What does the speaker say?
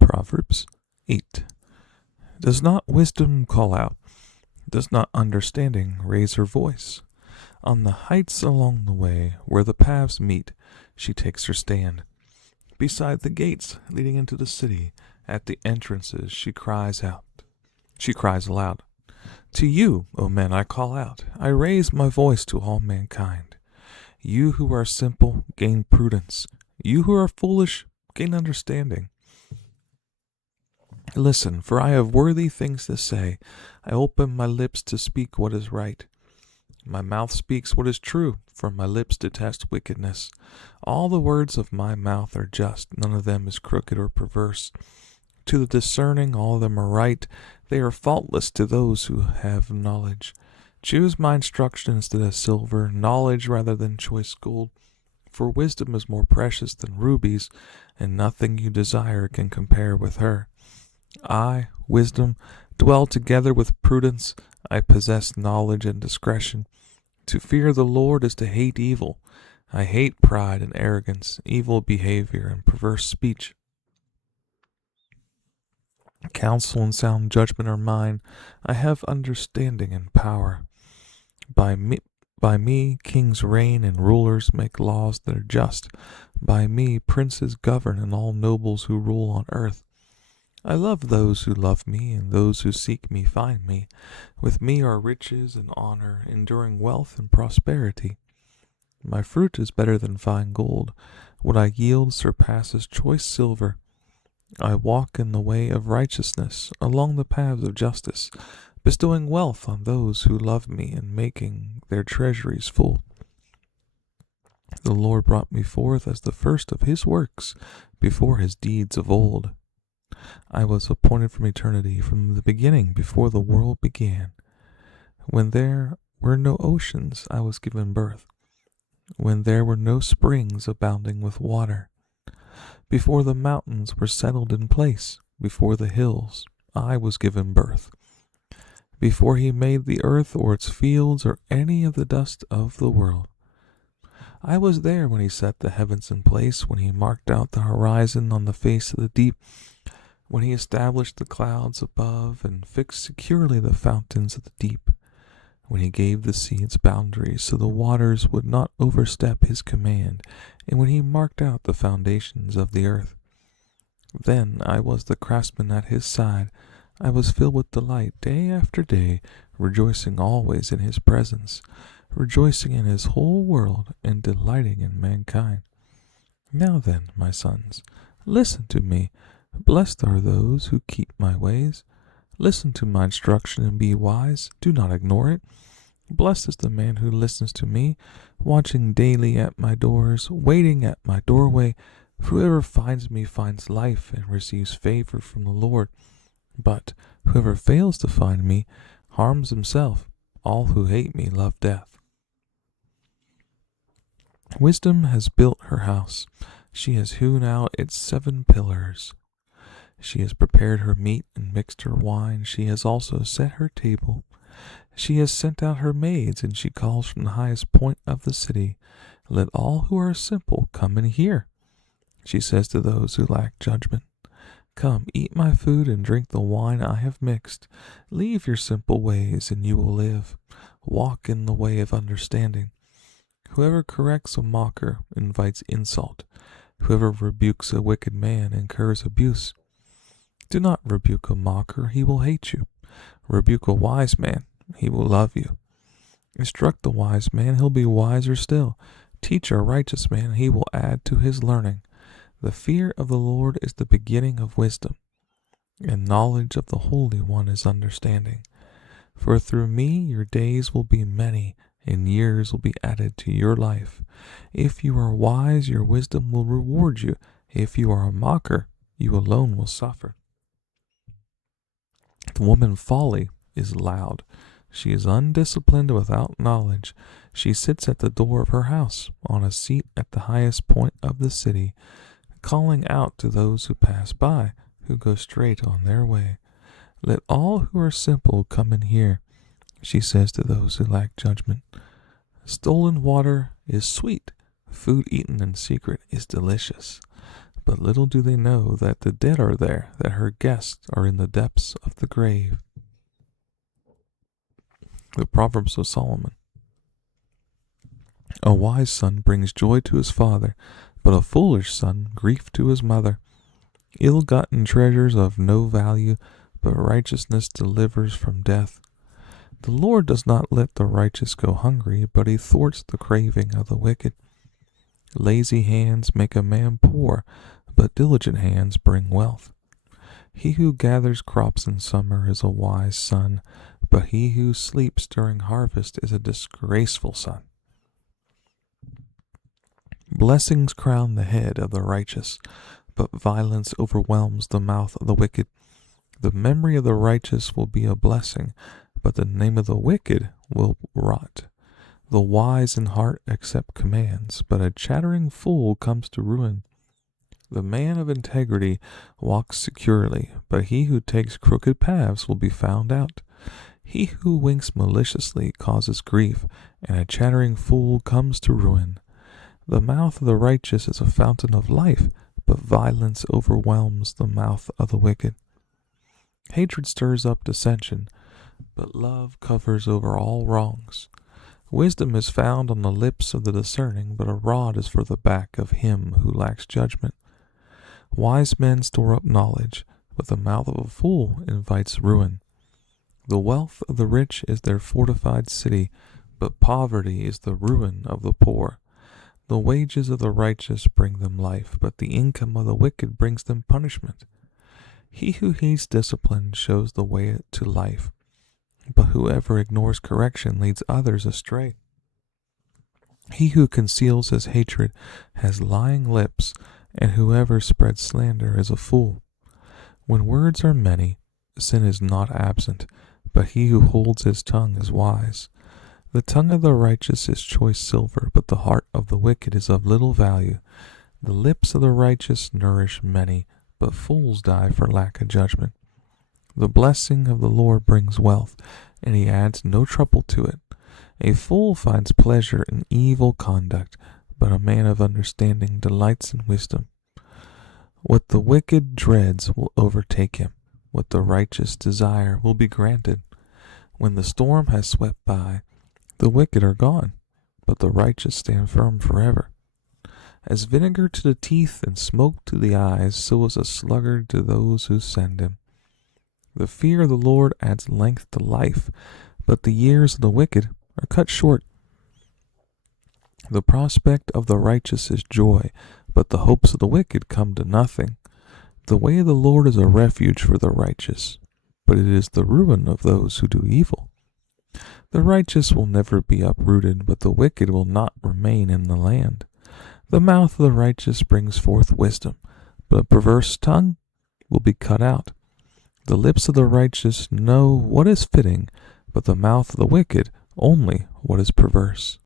Proverbs 8. Does not wisdom call out? Does not understanding raise her voice? On the heights along the way, where the paths meet, she takes her stand. Beside the gates leading into the city, at the entrances she cries out. She cries aloud. To you, O men, I call out. I raise my voice to all mankind. You who are simple, gain prudence. You who are foolish, gain understanding. Listen, for I have worthy things to say. I open my lips to speak what is right. My mouth speaks what is true, for my lips detest wickedness. All the words of my mouth are just, none of them is crooked or perverse. To the discerning, all of them are right. They are faultless to those who have knowledge. Choose my instruction instead of silver, knowledge rather than choice gold. For wisdom is more precious than rubies, and nothing you desire can compare with her. I, wisdom, dwell together with prudence. I possess knowledge and discretion. To fear the Lord is to hate evil. I hate pride and arrogance, evil behavior and perverse speech. Counsel and sound judgment are mine. I have understanding and power. By me, kings reign and rulers make laws that are just. By me, princes govern and all nobles who rule on earth. I love those who love me, and those who seek me find me. With me are riches and honor, enduring wealth and prosperity. My fruit is better than fine gold. What I yield surpasses choice silver. I walk in the way of righteousness, along the paths of justice, bestowing wealth on those who love me and making their treasuries full. The Lord brought me forth as the first of his works, before his deeds of old. I was appointed from eternity, from the beginning, before the world began. When there were no oceans, I was given birth. When there were no springs abounding with water. Before the mountains were settled in place, before the hills, I was given birth. Before he made the earth or its fields or any of the dust of the world. I was there when he set the heavens in place, when he marked out the horizon on the face of the deep, when he established the clouds above and fixed securely the fountains of the deep, when he gave the sea its boundaries so the waters would not overstep his command, and when he marked out the foundations of the earth. Then I was the craftsman at his side. I was filled with delight day after day, rejoicing always in his presence, rejoicing in his whole world and delighting in mankind. Now then, my sons, listen to me. Blessed are those who keep my ways. Listen to my instruction and be wise. Do not ignore it. Blessed is the man who listens to me, watching daily at my doors, waiting at my doorway. Whoever finds me finds life and receives favor from the Lord. But whoever fails to find me harms himself. All who hate me love death. Wisdom has built her house. She has hewn out its 7 pillars. She has prepared her meat and mixed her wine. She has also set her table. She has sent out her maids, and she calls from the highest point of the city. Let all who are simple come and hear. She says to those who lack judgment, come, eat my food and drink the wine I have mixed. Leave your simple ways, and you will live. Walk in the way of understanding. Whoever corrects a mocker invites insult. Whoever rebukes a wicked man incurs abuse. Do not rebuke a mocker, he will hate you. Rebuke a wise man, he will love you. Instruct the wise man, he'll be wiser still. Teach a righteous man, he will add to his learning. The fear of the Lord is the beginning of wisdom, and knowledge of the Holy One is understanding. For through me your days will be many, and years will be added to your life. If you are wise, your wisdom will reward you. If you are a mocker, you alone will suffer. The woman folly is loud. She is undisciplined without knowledge. She sits at the door of her house, on a seat at the highest point of the city, calling out to those who pass by, who go straight on their way. Let all who are simple come and hear, she says to those who lack judgment. Stolen water is sweet. Food eaten in secret is delicious. But little do they know that the dead are there, that her guests are in the depths of the grave. The Proverbs of Solomon. A wise son brings joy to his father, but a foolish son grief to his mother. Ill-gotten treasures of no value, but righteousness delivers from death. The Lord does not let the righteous go hungry, but he thwarts the craving of the wicked. Lazy hands make a man poor, but diligent hands bring wealth. He who gathers crops in summer is a wise son, but he who sleeps during harvest is a disgraceful son. Blessings crown the head of the righteous, but violence overwhelms the mouth of the wicked. The memory of the righteous will be a blessing, but the name of the wicked will rot. The wise in heart accept commands, but a chattering fool comes to ruin. The man of integrity walks securely, but he who takes crooked paths will be found out. He who winks maliciously causes grief, and a chattering fool comes to ruin. The mouth of the righteous is a fountain of life, but violence overwhelms the mouth of the wicked. Hatred stirs up dissension, but love covers over all wrongs. Wisdom is found on the lips of the discerning, but a rod is for the back of him who lacks judgment. Wise men store up knowledge, but the mouth of a fool invites ruin. The wealth of the rich is their fortified city, but poverty is the ruin of the poor. The wages of the righteous bring them life, but the income of the wicked brings them punishment. He who heeds discipline shows the way to life, but whoever ignores correction leads others astray. He who conceals his hatred has lying lips, and whoever spreads slander is a fool. When words are many, sin is not absent, but he who holds his tongue is wise. The tongue of the righteous is choice silver, but the heart of the wicked is of little value. The lips of the righteous nourish many, but fools die for lack of judgment. The blessing of the Lord brings wealth, and he adds no trouble to it. A fool finds pleasure in evil conduct, but a man of understanding delights in wisdom. What the wicked dreads will overtake him. What the righteous desire will be granted. When the storm has swept by, the wicked are gone, but the righteous stand firm forever. As vinegar to the teeth and smoke to the eyes, so is a sluggard to those who send him. The fear of the Lord adds length to life, but the years of the wicked are cut short. The prospect of the righteous is joy, but the hopes of the wicked come to nothing. The way of the Lord is a refuge for the righteous, but it is the ruin of those who do evil. The righteous will never be uprooted, but the wicked will not remain in the land. The mouth of the righteous brings forth wisdom, but a perverse tongue will be cut out. The lips of the righteous know what is fitting, but the mouth of the wicked only what is perverse.